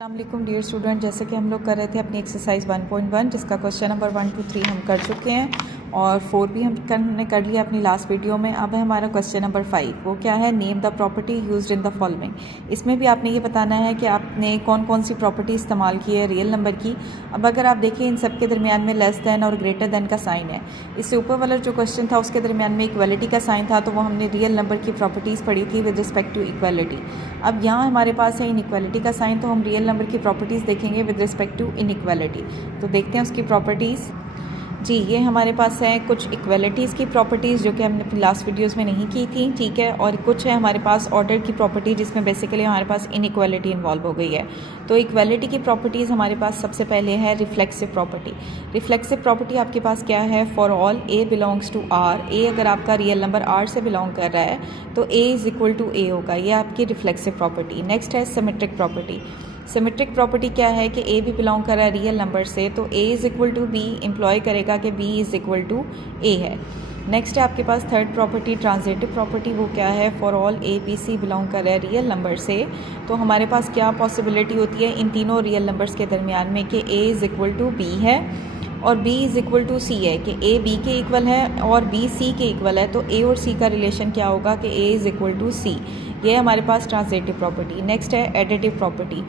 अस्सलाम dear student, जैसे कि हम लोग कर रहे थे अपनी एक्सरसाइज 1.1 जिसका क्वेश्चन नंबर 1 2 3 हम कर चुके हैं और 4 भी हमने कर लिया अपनी लास्ट वीडियो में। अब है हमारा क्वेश्चन नंबर 5, वो क्या है, name the property used in the following. इसमें भी आपने ये बताना है कि आपने कौन कौन सी प्रॉपर्टी इस्तेमाल की है रियल नंबर की। अब अगर आप देखें इन सब के दरमियान में लेस दैन और ग्रेटर दैन का साइन है। इससे ऊपर वाला जो क्वेश्चन था उसके दरमियान में इक्वलिटी का साइन था, तो वो हमने रियल नंबर की प्रॉपर्टीज़ पढ़ी थी विद रिस्पेक्ट टू इक्वलिटी। अब यहाँ हमारे पास है इनइक्वालिटी का साइन, तो हम रियल नंबर की प्रॉपर्टीज़ देखेंगे विद रिस्पेक्ट टू इनइक्वालिटी। तो देखते हैं उसकी प्रॉपर्टीज़। जी, ये हमारे पास है कुछ इक्वलिटीज़ की प्रॉपर्टीज़ जो कि हमने अपनी लास्ट वीडियोस में नहीं की थी, ठीक है। और कुछ है हमारे पास ऑर्डर की प्रॉपर्टी जिसमें बेसिकली हमारे पास इनइक्वालिटी इन्वॉल्व हो गई है। तो इक्वलिटी की प्रॉपर्टीज़ हमारे पास सबसे पहले है रिफ्लेक्सिव प्रॉपर्टी। रिफ्लेक्सिव प्रॉपर्टी आपके पास क्या है, for all a belongs to R. A अगर आपका रियल नंबर आर से बिलोंग कर रहा है तो ए इज़ इक्वल टू ए होगा, ये आपकी रिफ्लेक्सिव प्रॉपर्टी। नेक्स्ट है सिमेट्रिक प्रॉपर्टी। सिमेट्रिक प्रॉपर्टी क्या है कि ए भी बिलोंग कर रहा है रियल नंबर से, तो ए is equal to B imply करेगा कि B is equal to A है। नेक्स्ट है आपके पास थर्ड प्रॉपर्टी ट्रांजिटिव प्रॉपर्टी। वो क्या है, for all A B C belong कर रहा है रियल नंबर से, तो हमारे पास क्या पॉसिबिलिटी होती है इन तीनों रियल नंबर्स के दरमियान में कि a is equal to b है और b is equal to c है, कि a b के इक्वल है और b c के इक्वल है। तो a और c का रिलेशन क्या होगा कि a is equal to c। ये हमारे पास ट्रांजिटिव प्रॉपर्टी। नेक्स्ट है एडिटिव प्रॉपर्टी।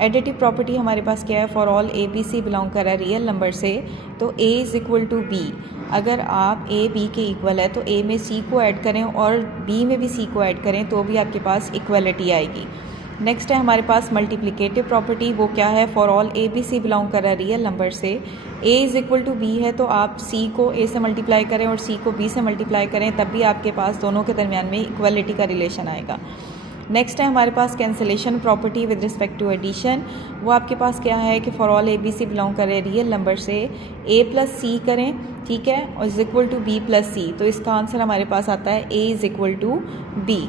एडिटिव प्रॉपर्टी हमारे पास क्या है, for all A B C belong कर रहा है रियल नंबर से, तो a is equal to b। अगर आप a b के इक्वल है तो a में c को ऐड करें और b में भी c को ऐड करें तो भी आपके पास इक्वलिटी आएगी। नेक्स्ट है हमारे पास मल्टीप्लिकेटिव प्रॉपर्टी। वो क्या है, for all A B C belong कर रहा है रियल नंबर से, a is equal to b है, तो आप सी को ए से मल्टीप्लाई करें और सी को बी से मल्टीप्लाई करें तब भी आपके पास दोनों के दरमियान में इक्वलिटी का रिलेशन आएगा। नेक्स्ट है हमारे पास cancellation property with respect to addition. वो आपके पास क्या है कि for all A B C belong कर रहे हैं रियल नंबर से, ए प्लस सी करें, ठीक है, और is equal to b plus c, तो इसका आंसर हमारे पास आता है ए is equal to b.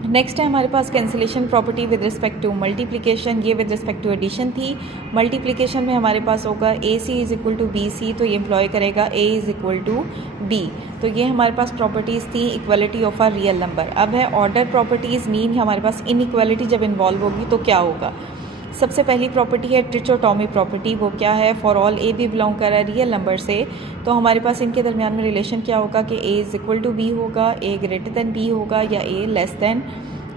Next है हमारे पास cancellation property with respect to multiplication. ये विद रिस्पेक्ट टू एडिशन थी। मल्टीप्लिकेशन में हमारे पास होगा a c is equal to b c, तो ये एम्प्लॉय करेगा a is equal to b. तो ये हमारे पास प्रॉपर्टीज़ थी equality of a real number. अब है ऑर्डर प्रॉपर्टीज़, मीन हमारे पास इनइक्वालिटी जब इन्वॉल्व होगी तो क्या होगा। सबसे पहली प्रॉपर्टी है ट्रिचोटॉमी प्रॉपर्टी। वो क्या है, for all A b belong कर रहा है रियल नंबर से, तो हमारे पास इनके दरमियान में रिलेशन क्या होगा कि a is equal to b होगा, ए ग्रेटर दैन बी होगा या ए लेस दैन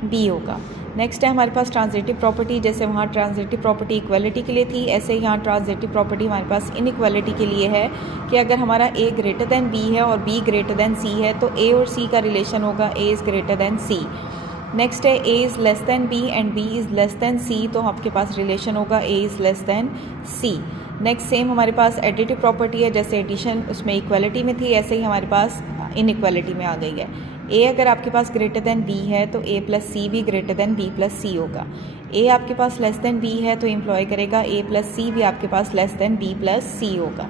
बी होगा। नेक्स्ट है हमारे पास ट्रांजिटिव प्रॉपर्टी। जैसे वहाँ ट्रांजिटिव प्रॉपर्टी इक्वलिटी के लिए थी, ऐसे ही यहाँ ट्रांजिटिव प्रॉपर्टी हमारे पास इनइक्वालिटी के लिए है कि अगर हमारा ए ग्रेटर दैन बी है और बी ग्रेटर दैन सी है तो ए और सी का रिलेशन होगा A is greater than C. Next है ए is less than B and B is less than C, तो आपके पास रिलेशन होगा A is less than C. Next same हमारे पास एडिटिव प्रॉपर्टी है, जैसे एडिशन उसमें इक्वलिटी में थी ऐसे ही हमारे पास इनइक्वालिटी में आ गई है। ए अगर आपके पास ग्रेटर दैन बी है तो ए प्लस सी भी ग्रेटर दैन बी प्लस सी होगा। ए आपके पास लेस दैन बी है तो एम्प्लॉय करेगा ए प्लस सी भी आपके पास लेस दैन बी प्लस सी होगा।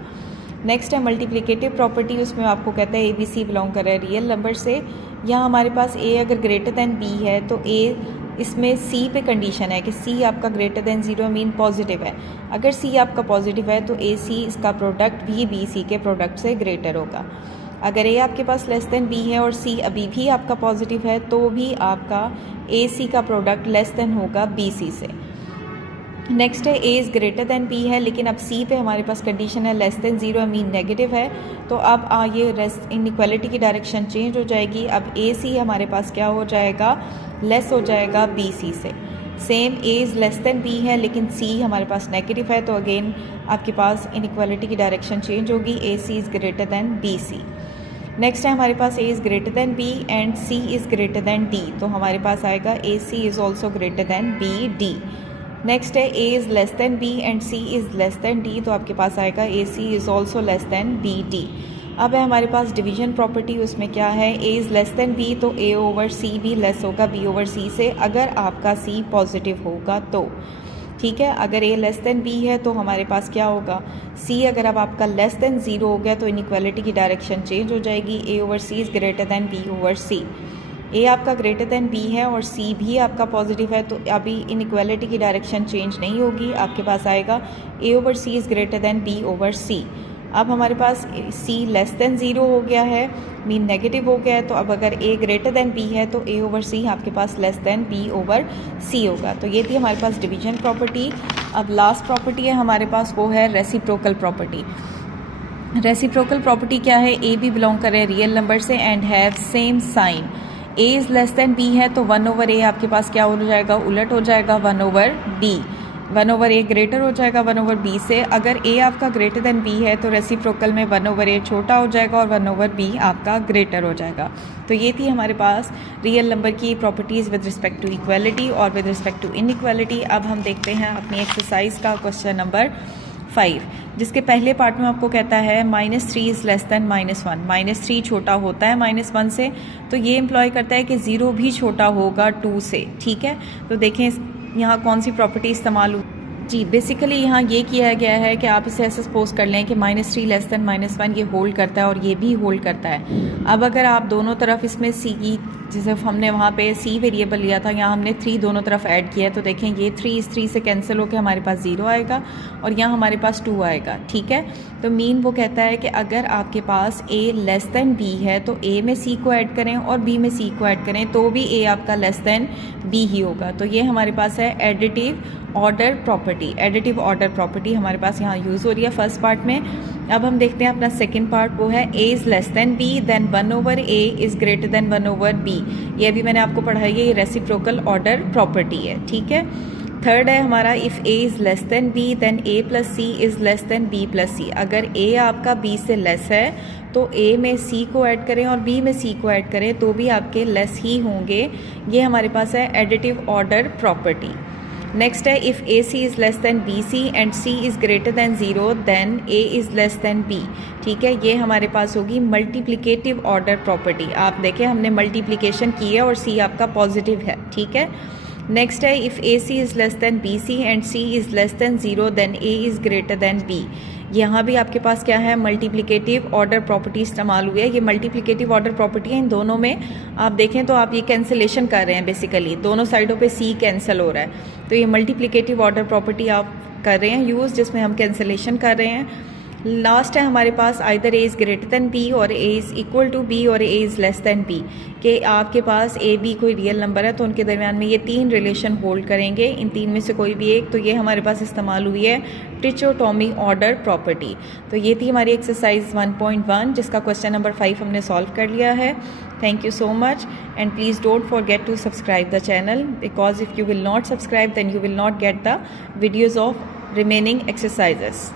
नेक्स्ट है मल्टीप्लिकेटिव प्रॉपर्टी। उसमें आपको कहता है ए बी सी बिलोंग कर रहा है रियल नंबर से। यहाँ हमारे पास ए अगर ग्रेटर दैन बी है तो ए इसमें सी पे कंडीशन है कि सी आपका greater then zero mean positive है। अगर सी आपका पॉजिटिव है तो ए सी इसका प्रोडक्ट भी बी सी के प्रोडक्ट से ग्रेटर होगा। अगर ए आपके पास लेस दैन बी है और सी अभी भी आपका पॉजिटिव है तो भी आपका ए सी का प्रोडक्ट लेस दैन होगा बी सी से। नेक्स्ट है ए इज़ ग्रेटर दैन बी है, लेकिन अब सी पे हमारे पास कंडीशन है less than zero mean negative है, तो अब ये इनइक्वालिटी की डायरेक्शन चेंज हो जाएगी। अब ए सी हमारे पास क्या हो जाएगा, लेस हो जाएगा बी सी से। Same a is less than b है लेकिन सी हमारे पास नेगेटिव है, तो अगेन आपके पास इनइक्वालिटी की डायरेक्शन चेंज होगी, a c is greater than b c. Next है हमारे पास a is greater than B and c is greater than d, तो हमारे पास आएगा a c is also greater than b d. Next है ए is less than B and c is less than d, तो आपके पास आएगा a c is also less than b d. अब है हमारे पास डिवीजन प्रॉपर्टी। उसमें क्या है, ए इज़ लेस दैन बी तो ए ओवर सी भी लेस होगा बी ओवर सी से, अगर आपका सी पॉजिटिव होगा तो, ठीक है। अगर ए लेस दैन बी है तो हमारे पास क्या होगा, सी अगर अब आपका लेस दैन ज़ीरो हो गया तो इनइक्वालिटी की डायरेक्शन चेंज हो जाएगी, a over c is greater than b over c. A आपका ग्रेटर दैन बी है और सी भी आपका पॉजिटिव है, तो अभी इनइक्वालिटी की डायरेक्शन चेंज नहीं होगी, आपके पास आएगा a over c is greater than b over c. अब हमारे पास c लेस देन 0 हो गया है, मीन नेगेटिव हो गया है, तो अब अगर a ग्रेटर देन b है तो a ओवर c आपके पास less than b over c होगा। तो ये थी हमारे पास डिवीजन प्रॉपर्टी। अब लास्ट प्रॉपर्टी है हमारे पास, वो है रेसिप्रोकल प्रॉपर्टी। रेसिप्रोकल प्रॉपर्टी क्या है, ए बी बिलोंग कर रहे हैं रियल नंबर से and have same sign. A is less than b है तो 1 ओवर ए आपके पास क्या हो जाएगा, उलट हो जाएगा 1 ओवर बी। 1 ओवर ए ग्रेटर हो जाएगा 1 ओवर बी से। अगर ए आपका ग्रेटर देन बी है तो रेसिप्रोकल में 1 ओवर ए छोटा हो जाएगा और 1 ओवर बी आपका ग्रेटर हो जाएगा। तो ये थी हमारे पास रियल नंबर की properties with respect to equality और विद रिस्पेक्ट टू इनइक्वालिटी। अब हम देखते हैं अपनी एक्सरसाइज का क्वेश्चन नंबर 5, जिसके पहले पार्ट में आपको कहता है -3 इज़ लेस देन -1। -3 छोटा होता है -1 से, तो ये इम्प्लॉय करता है कि 0 भी छोटा होगा 2 से। ठीक है, तो देखें यहाँ कौन सी प्रॉपर्टी इस्तेमाल हुई। जी, बेसिकली यहाँ ये किया गया है कि आप इसे ऐसे सपोज कर लें कि -3 लेस देन -1 ये होल्ड करता है और ये भी होल्ड करता है। अब अगर आप दोनों तरफ इसमें सी की, जैसे हमने वहाँ पे c वेरिएबल लिया था, यहाँ हमने 3 दोनों तरफ ऐड किया है, तो देखें ये 3 इस 3 से कैंसिल होकर हमारे पास 0 आएगा और यहाँ हमारे पास 2 आएगा। ठीक है, तो मीन वो कहता है कि अगर आपके पास a लेस देन b है तो a में c को ऐड करें और b में c को ऐड करें तो भी a आपका लेस देन b ही होगा। तो ये हमारे पास है additive order property. Additive order property हमारे पास यहाँ यूज़ हो रही है फर्स्ट पार्ट में। अब हम देखते हैं अपना सेकंड पार्ट, वो है a is less than b then 1 over a is greater than 1 over b। ये अभी मैंने आपको पढ़ाई है, ये रेसिप्रोकल ऑर्डर प्रॉपर्टी है। ठीक है, थर्ड है हमारा if a is less than b then a plus c is less than b plus c। अगर a आपका b से लेस है तो a में c को ऐड करें और b में c को ऐड करें तो भी आपके लेस ही होंगे। ये हमारे पास है एडिटिव ऑर्डर प्रॉपर्टी। नेक्स्ट है if a c is less than b c and c is greater than 0 then a is less than b. ठीक है, ये हमारे पास होगी मल्टीप्लिकेटिव ऑर्डर प्रॉपर्टी। आप देखें हमने मल्टीप्लिकेशन की है और सी आपका पॉजिटिव है। ठीक है, नेक्स्ट है if a c is less than b c and c is less than 0 then a is greater than b. यहाँ भी आपके पास क्या है, मल्टीप्लिकेटिव ऑर्डर प्रॉपर्टी इस्तेमाल हुई है। ये मल्टीप्लिकेटिव ऑर्डर प्रॉपर्टी है, इन दोनों में आप देखें तो आप ये कैंसिलेशन कर रहे हैं, बेसिकली दोनों साइडों पे सी कैंसिल हो रहा है। तो ये मल्टीप्लिकेटिव ऑर्डर प्रॉपर्टी आप कर रहे हैं यूज़, जिसमें हम कैंसिलेशन कर रहे हैं। लास्ट है हमारे पास either a is greater than b और a is equal to b और a is less than b, कि आपके पास ए बी कोई रियल नंबर है तो उनके दरमियान में ये 3 रिलेशन होल्ड करेंगे, इन 3 में से कोई भी एक। तो ये हमारे पास इस्तेमाल हुई है ट्रिचोटोमी ऑर्डर प्रॉपर्टी। तो ये थी हमारी एक्सरसाइज 1.1, जिसका क्वेश्चन नंबर 5 हमने सॉल्व कर लिया है। Thank you so much, and please don't forget to subscribe the channel, because if you will not subscribe then you will not get the videos of remaining exercises.